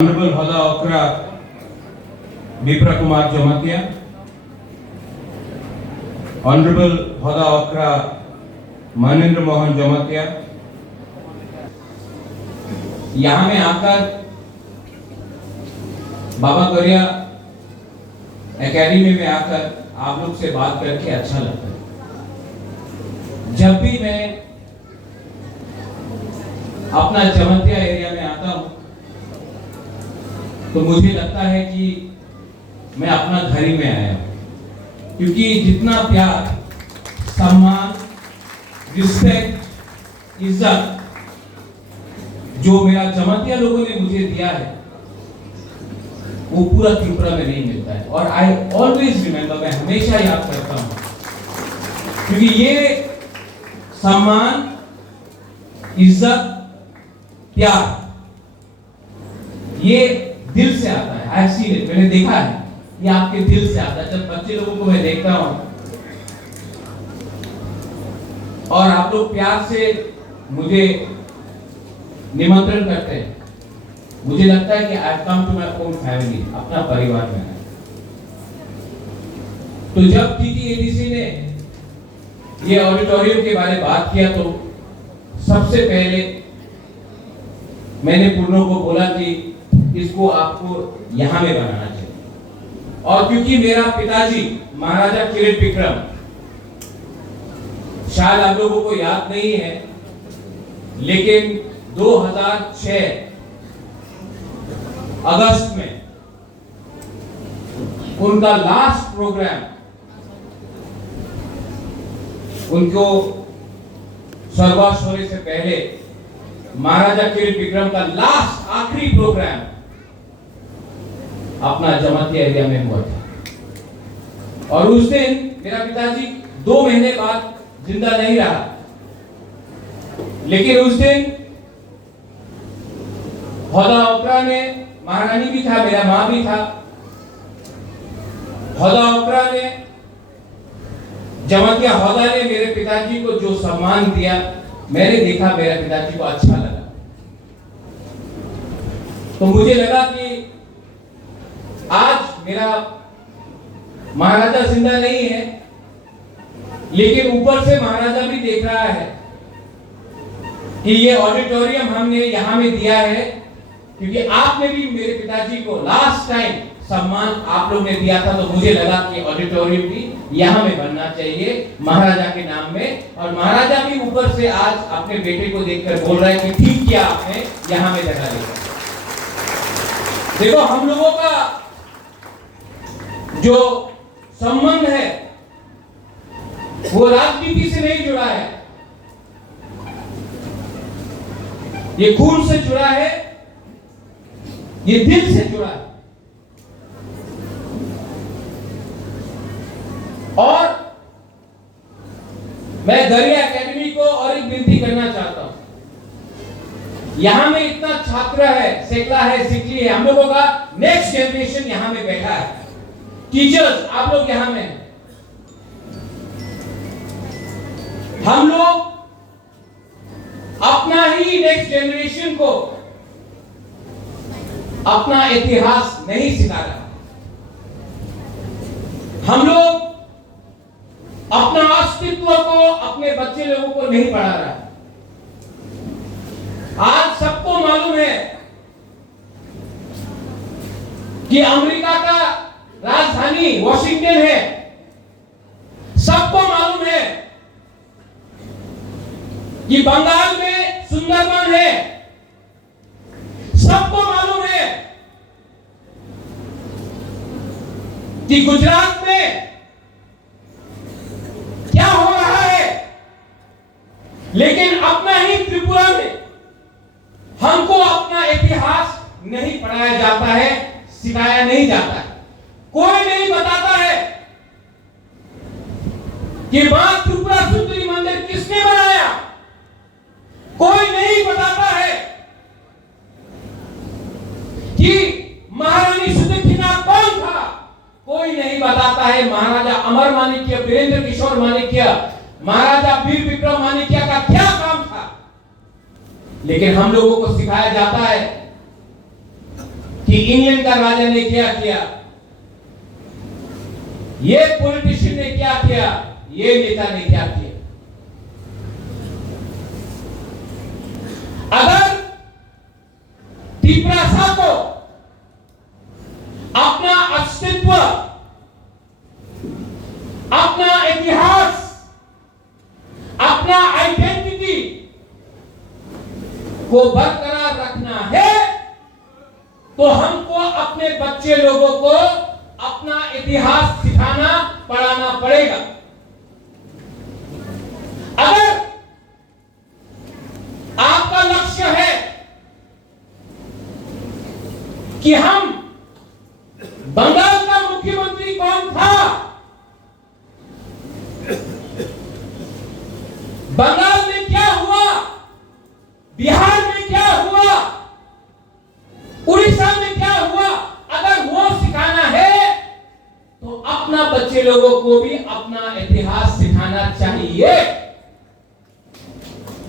Honorable Hoda Okra Bipra Kumar Jamatia, Honorable Hoda Okra Manindra Mohan Jamatia, यहाँ में आकर बाबा गरिया एकेडमी में आकर आप लोग से बात करके अच्छा लगता है। जब भी मैं अपना जमतिया एरिया में आता हूँ तो मुझे लगता है कि मैं अपना घर ही में आया हूँ, क्योंकि जितना प्यार, सम्मान, रिस्पेक्ट, इज्जत जो मेरा जमातिया लोगों ने मुझे दिया है वो पूरा त्रिपुरा में नहीं मिलता है। और आई ऑलवेज रिमेंबर, मैं हमेशा याद करता हूँ, क्योंकि ये सम्मान, इज्जत, प्यार ये दिल से आता है। आई हैव सीन इट, मैंने देखा है, ये आपके दिल से आता है। जब बच्चे लोगों को मैं देखता हूँ और आप लोग प्यार से मुझे निमंत्रण करते हैं, मुझे लगता है कि I have come to my own family, अपना परिवार में है। तो जब टीटीएडीसी ने ये ऑडिटोरियम के बारे में बात किया तो सबसे पहले मैंने पूर्णों को बोला कि इसको आपको यहां में बनाना चाहिए। और क्योंकि मेरा पिताजी महाराजा किरीट विक्रम, शायद आप लोगों को याद नहीं है, लेकिन 2006 अगस्त में उनका लास्ट प्रोग्राम, उनको स्वर्गवास होने से पहले महाराजा किरीट विक्रम का लास्ट आखिरी प्रोग्राम अपना जमातिया एरिया में हुआ था। और उस दिन मेरा पिताजी 2 महीने बाद जिंदा नहीं रहा, लेकिन उस दिन होदा ओकरा ने, महारानी भी था, मेरा मां भी था, होदा ओकरा ने, जमातिया होदा ने मेरे पिताजी को जो सम्मान दिया, मैंने देखा, मेरे पिताजी को अच्छा लगा। तो मुझे लगा कि आज मेरा महाराजा जिंदा नहीं है, लेकिन ऊपर से महाराजा भी देख रहा है कि ये ऑडिटोरियम हमने यहां में दिया है, क्योंकि आपने भी मेरे पिताजी को लास्ट टाइम सम्मान आप लोग ने दिया था। तो मुझे लगा कि ऑडिटोरियम भी यहां में बनना चाहिए महाराजा के नाम में। और महाराजा भी ऊपर से आज अपने बेटे को देखकर बोल रहे हैं कि ठीक किया आपने यहां में जगह दी। देखो, हम लोगों का जो संबंध है वो राजनीति से नहीं जुड़ा है, ये खून से जुड़ा है, ये दिल से जुड़ा है। और मैं गरिया एकेडमी को और एक विनती करना चाहता हूं, यहां में इतना छात्र है, सेकला है, सिकली है, हम लोगों का नेक्स्ट जनरेशन यहां में बैठा है, टीचर्स आप लोग यहां में, हम लोग अपना ही नेक्स्ट जनरेशन को अपना इतिहास नहीं सिखा रहा, हम लोग अपना अस्तित्व को अपने बच्चे लोगों को नहीं पढ़ा रहा। आज सबको मालूम है कि अमेरिका का राजधानी वॉशिंगटन है, सबको मालूम है कि बंगाल में सुंदरबन है, सबको मालूम है कि गुजरात में क्या हो रहा है, लेकिन अपना ही त्रिपुरा में हमको अपना इतिहास नहीं पढ़ाया जाता है, सिखाया नहीं जाता है। कोई नहीं बताता है कि मां त्रिपुरा सुंदरी मंदिर किसने बनाया, कोई नहीं बताता है कि महारानी सुदक्षिणा कौन था, कोई नहीं बताता है महाराजा अमर माणिक्य, वीरेंद्र किशोर माणिक्य, महाराजा वीर विक्रम माणिक्य का क्या काम था। लेकिन हम लोगों को सिखाया जाता है कि इंग्लैंड का राजा ने क्या किया, ये पॉलिटिशियन ने क्या किया, ये नेता ने क्या किया। अगर त्रिपुरा को अपना अस्तित्व, अपना इतिहास, अपना आइडेंटिटी को बरकरार रखना है तो हमको अपने बच्चे लोगों को अपना इतिहास सिखाना पढ़ाना पड़ेगा। अगर आपका लक्ष्य है कि हम बंगाल का मुख्यमंत्री कौन था, बंगाल में क्या हुआ, बिहार में क्या हुआ, उड़ीसा में क्या हुआ, अगर वो सिखाना है तो अपना बच्चे लोगों को भी अपना इतिहास सिखाना चाहिए।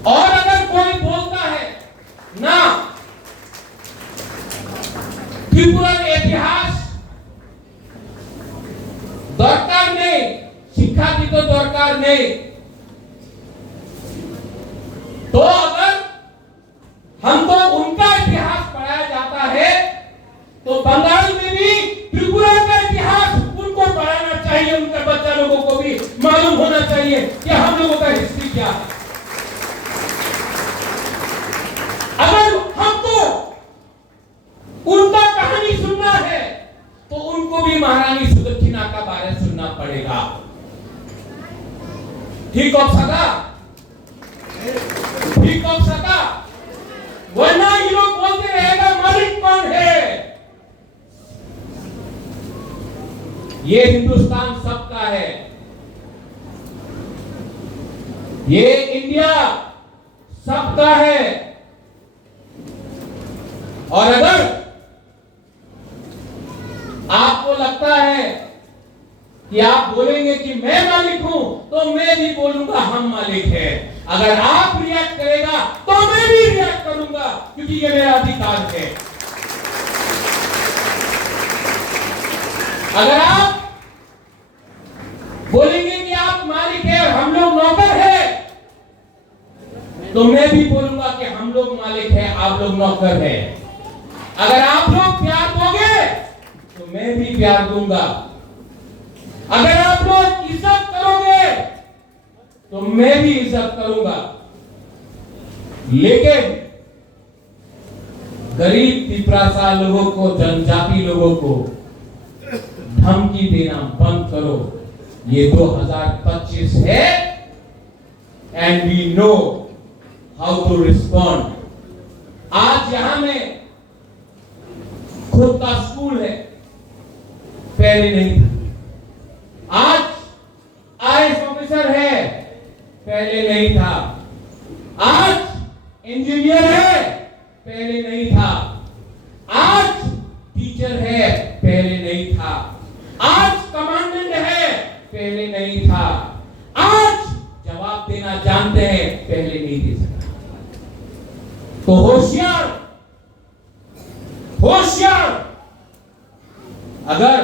और अगर कोई बोलता है ना त्रिपुरा इतिहास दरकार नहीं, शिक्षा की तो दरकार नहीं, तो अगर हमको उनका इतिहास पढ़ाया जाता है तो बंगाल में भी त्रिपुरा का इतिहास उनको पढ़ाना चाहिए, उनके बच्चा लोगों को भी मालूम होना चाहिए कि हम लोगों का हिस्ट्री क्या है। अगर हमको उनका कहानी सुनना है तो उनको भी महारानी सुदक्षिणा का बारे सुनना पड़ेगा। ठीक हो सका, ठीक हो सका, वरना ये लोग बोलते रहेगा मालिक कौन है। ये हिंदुस्तान सबका है, ये इंडिया सबका है। और अगर आपको लगता है कि आप बोलेंगे कि मैं मालिक हूं तो मैं भी बोलूंगा हम मालिक है। अगर आप रिएक्ट करेगा तो मैं भी रिएक्ट करूंगा, क्योंकि ये मेरा अधिकार है। अगर आप बोलेंगे कि आप मालिक है और हम लोग नौकर है, तो मैं भी बोलूंगा कि हम लोग मालिक है, आप लोग नौकर है। अगर आप लोग प्यार दोगे तो मैं भी प्यार दूंगा। अगर आप लोग इज्जत करोगे तो मैं भी इज्जत करूंगा। लेकिन गरीब त्रिपुरा लोगों को, जनजाति लोगों को धमकी देना बंद करो। ये 2025 है and we know how to respond. आज यहां में खुद का स्कूल है, पहले नहीं था। आज आईएएस ऑफिसर है, पहले नहीं था। आज इंजीनियर है, पहले नहीं था। आज टीचर है, पहले नहीं था। आज कमांडेंट है, पहले नहीं था। आज जवाब देना जानते हैं, पहले नहीं दे सका। तो होशियार, होशियार। अगर